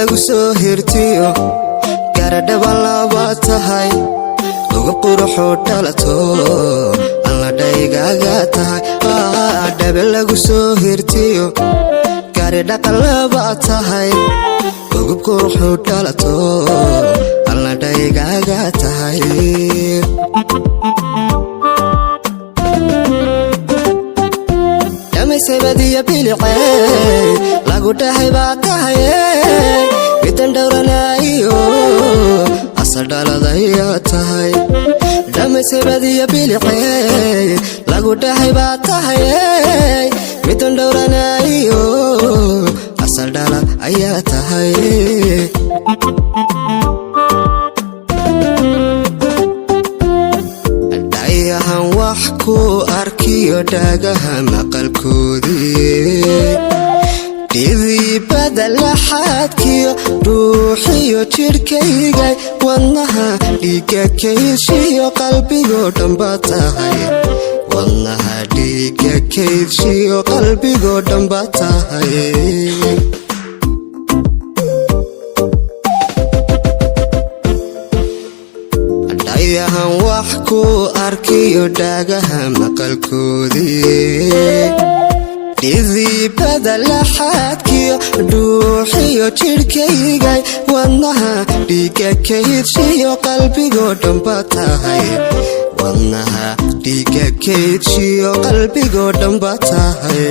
lagu soo hirtiyo garadhaba laba tahay ugu quruxoo dhalato alla dhaygaaga tahay dhabe lagu soo hirtiyo garadhaqa laba tahay ugu quruxoo dhalato alla dhaygaaga tahay dhamaysaybadiya bilicey lagu dhahay baa tahaye midan dhowranaayo asal dhaladaya tahay dhamaysaybadiya bilicey lagu dhahay baa tahaye midan dhowranaayo asal dhala ayaa tahay dhayahan wax ku arkiyo dhagaha maqalkoodii dhidibada laxaadkiyo ruuxiyo jidhkaygay wadnaha dhiiga kayshiyo qalbigoo dhanba tahay wadnaha dhiiga kayshiyo qalbigoo dhanba tahay dhayahan wax ku arkiyo dhagaha maqalkoodii dhidibada laxaadkiyo dhuuxiyo jidhkaygay wadnaha dhiiga kayshiyo qalbigoo dhanba tahay wadnaha dhiiga kayshiyo qalbigoo dhanba tahay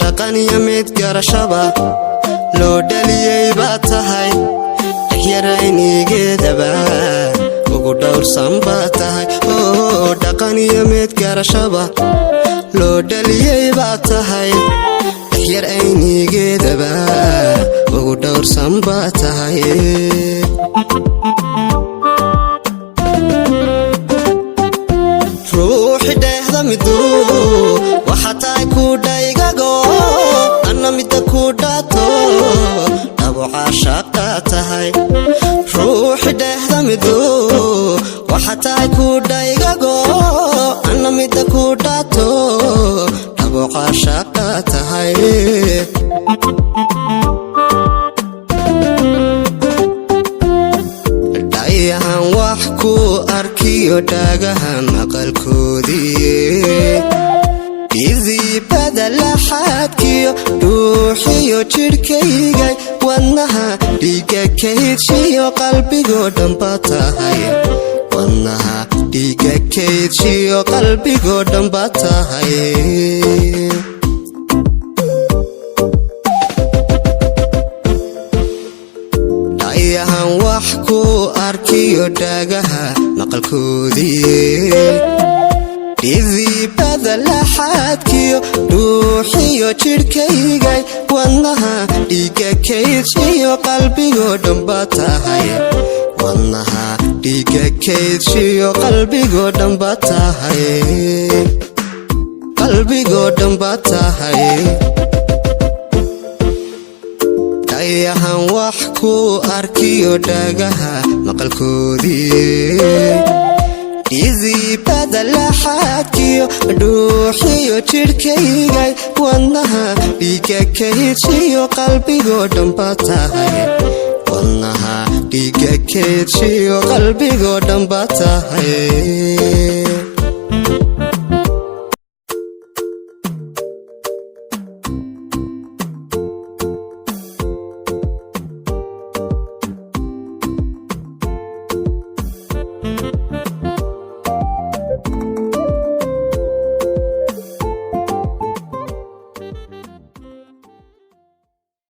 dhaqaniyo mid garashaba loo dhaliyey baa tahay dhexyaraynigeedaba ugu dhowrsan baa tahay dhaqaniyo mid garashaba loo dhaliyey baa tahay dhexyar aynigeedaba ugu dhowrsan baa tahay ruuxi dheehda miduu waxa tahay ku dhaygago anna midda ku dhaato dhabuca shaqa tahay ruuxi dheehda miduu waxa tahay ku dhaygago anna midda ku dhaato dhabuca shaqa tahay dhayahan wax ku arkiyo dhagaha maqalkoodii dhidibada laxaadkiyo dhuuxiyo jidhkaygay wadnaha dhiiga kayshiyo qalbigoo dhanba tahay wadnaha dhiiga kayshiyo qalbigoo dhanba tahay dhayahan wax ku arkiyo dhagaha maqalkoodii dhidibada laxaadkiyo dhuuxiyo jidhkaygay wadnaha dhiiga kayshiyo qalbigoo dhanba tahay wadnaha dhiiga kayshiyo qalbigoo dhanba tahay qalbigoo dhanba tahay dhayahan wax ku arkiyo dhagaha maqalkoodii dhidibada laxaadkiyo dhuuxiyo jidhkaygay wadnaha dhiiga kayshiyo qalbigoo dhanba tahay wadnaha dhiiga kayshiyo qalbigoo dhanba tahay